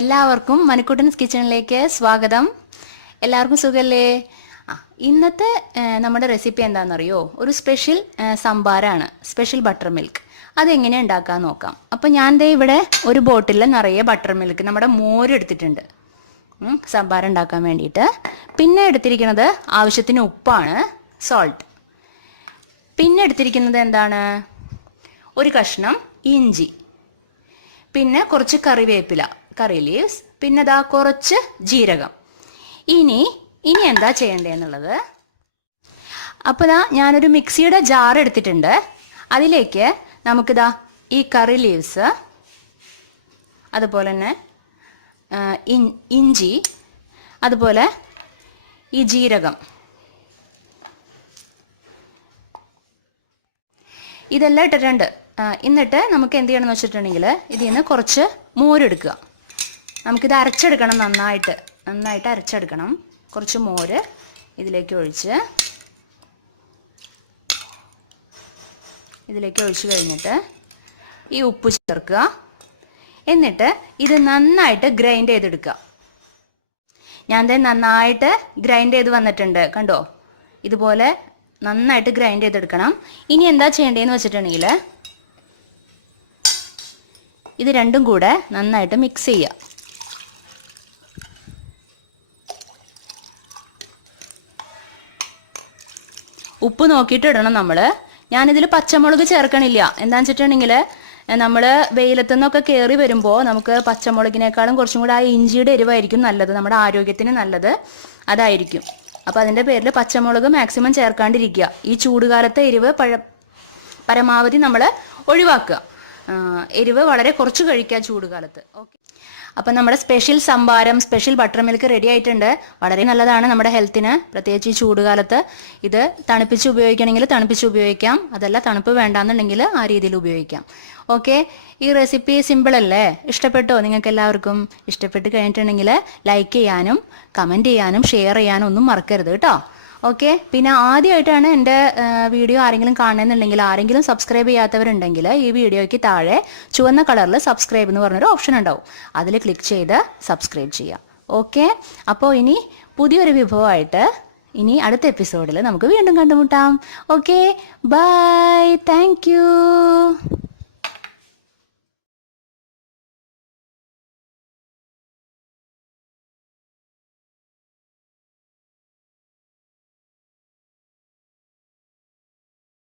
എല്ലാവർക്കും മണിക്കുട്ടൻസ് കിച്ചണിലേക്ക് സ്വാഗതം. എല്ലാവർക്കും സുഖല്ലേ? ഇന്നത്തെ നമ്മുടെ റെസിപ്പി എന്താണെന്നറിയോ? ഒരു സ്പെഷ്യൽ സംഭാരാണ്, സ്പെഷ്യൽ ബട്ടർ മിൽക്ക്. അതെങ്ങനെ ഉണ്ടാക്കാൻ നോക്കാം. അപ്പോൾ ഞാൻ ദേ ഇവിടെ ഒരു ബോട്ടിൽ നിറയെ ബട്ടർ മിൽക്ക്, നമ്മുടെ മോര് എടുത്തിട്ടുണ്ട് സംഭാരം ഉണ്ടാക്കാൻ വേണ്ടിയിട്ട്. പിന്നെ എടുത്തിരിക്കുന്നത് ആവശ്യത്തിന് ഉപ്പാണ്, സോൾട്ട്. പിന്നെ എടുത്തിരിക്കുന്നത് എന്താണ്? ഒരു കഷ്ണം ഇഞ്ചി, പിന്നെ കുറച്ച് കറിവേപ്പില, കറി ലീവ്സ്, പിന്നെ ദാ കുറച്ച് ജീരകം. ഇനി എന്താ ചെയ്യേണ്ടതെന്നുള്ളത്, അപ്പോൾ ദാ ഞാനൊരു മിക്സിയുടെ ജാർ എടുത്തിട്ടുണ്ട്. അതിലേക്ക് നമുക്കിതാ ഈ കറി ലീവ്സ്, അതുപോലെ തന്നെ ഇഞ്ചി, അതുപോലെ ഈ ജീരകം, ഇതെല്ലാം ഇട്ടിട്ടുണ്ട്. എന്നിട്ട് നമുക്ക് എന്ത് ചെയ്യണമെന്ന് വെച്ചിട്ടുണ്ടെങ്കിൽ ഇതിൽ നിന്ന് കുറച്ച് മോരെടുക്കുക. നമുക്കിത് അരച്ചെടുക്കണം, നന്നായിട്ട് അരച്ചെടുക്കണം. കുറച്ച് മോര് ഇതിലേക്ക് ഒഴിച്ച് കഴിഞ്ഞിട്ട് ഈ ഉപ്പ് ചേർക്കുക. എന്നിട്ട് ഇത് നന്നായിട്ട് ഗ്രൈൻഡ് ചെയ്തെടുക്കുക. ഞാൻ നന്നായിട്ട് ഗ്രൈൻഡ് ചെയ്ത് വന്നിട്ടുണ്ട്, കണ്ടോ? ഇതുപോലെ നന്നായിട്ട് ഗ്രൈൻഡ് ചെയ്തെടുക്കണം. ഇനി എന്താ ചെയ്യേണ്ടതെന്ന് വെച്ചിട്ടുണ്ടെങ്കിൽ ഇത് രണ്ടും കൂടെ നന്നായിട്ട് മിക്സ് ചെയ്യുക. ഉപ്പ് നോക്കിയിട്ട് ഇടണം നമ്മൾ. ഞാനിതിൽ പച്ചമുളക് ചേർക്കണില്ല. എന്താണെന്ന് വെച്ചിട്ടുണ്ടെങ്കിൽ നമ്മൾ വെയിലത്തു നിന്നൊക്കെ കയറി വരുമ്പോൾ നമുക്ക് പച്ചമുളകിനേക്കാളും കുറച്ചും കൂടെ ആ ഇഞ്ചിയുടെ എരിവായിരിക്കും നല്ലത്, നമ്മുടെ ആരോഗ്യത്തിന് നല്ലത് അതായിരിക്കും. അപ്പോൾ അതിൻ്റെ പേരിൽ പച്ചമുളക് മാക്സിമം ചേർക്കാണ്ടിരിക്കുക. ഈ ചൂടുകാലത്തെ എരിവ് പരമാവധി നമ്മൾ ഒഴിവാക്കുക. എരിവ് വളരെ കുറച്ച് കഴിക്കുക ചൂടുകാലത്ത്. ഓക്കെ, അപ്പം നമ്മുടെ സ്പെഷ്യൽ സംഭാരം, സ്പെഷ്യൽ ബട്ടർ മിൽക്ക് റെഡി ആയിട്ടുണ്ട്. വളരെ നല്ലതാണ് നമ്മുടെ ഹെൽത്തിന്, പ്രത്യേകിച്ച് ഈ ചൂടുകാലത്ത്. ഇത് തണുപ്പിച്ച് ഉപയോഗിക്കണമെങ്കിൽ തണുപ്പിച്ച് ഉപയോഗിക്കാം, അതല്ല തണുപ്പ് വേണ്ടാന്നുണ്ടെങ്കിൽ ആ രീതിയിൽ ഉപയോഗിക്കാം. ഓക്കെ, ഈ റെസിപ്പി സിമ്പിൾ അല്ലേ? ഇഷ്ടപ്പെട്ടോ നിങ്ങൾക്ക് എല്ലാവർക്കും? ഇഷ്ടപ്പെട്ട് കഴിഞ്ഞിട്ടുണ്ടെങ്കിൽ ലൈക്ക് ചെയ്യാനും കമൻറ്റ് ചെയ്യാനും ഷെയർ ചെയ്യാനും ഒന്നും മറക്കരുത് കേട്ടോ. ഓക്കെ, പിന്നെ ആദ്യമായിട്ടാണ് എൻ്റെ വീഡിയോ ആരെങ്കിലും കാണുന്നുണ്ടെങ്കിൽ, ആരെങ്കിലും സബ്സ്ക്രൈബ് ചെയ്യാത്തവരുണ്ടെങ്കിൽ ഈ വീഡിയോയ്ക്ക് താഴെ ചുവന്ന കളറിൽ സബ്സ്ക്രൈബ് എന്ന് പറഞ്ഞൊരു ഓപ്ഷൻ ഉണ്ടാവും. അതിൽ ക്ലിക്ക് ചെയ്ത് സബ്സ്ക്രൈബ് ചെയ്യാം. ഓക്കെ, അപ്പോൾ ഇനി പുതിയൊരു വിഭവമായിട്ട് ഇനി അടുത്ത എപ്പിസോഡിൽ നമുക്ക് വീണ്ടും കണ്ടുമുട്ടാം. Okay, bye, thank U.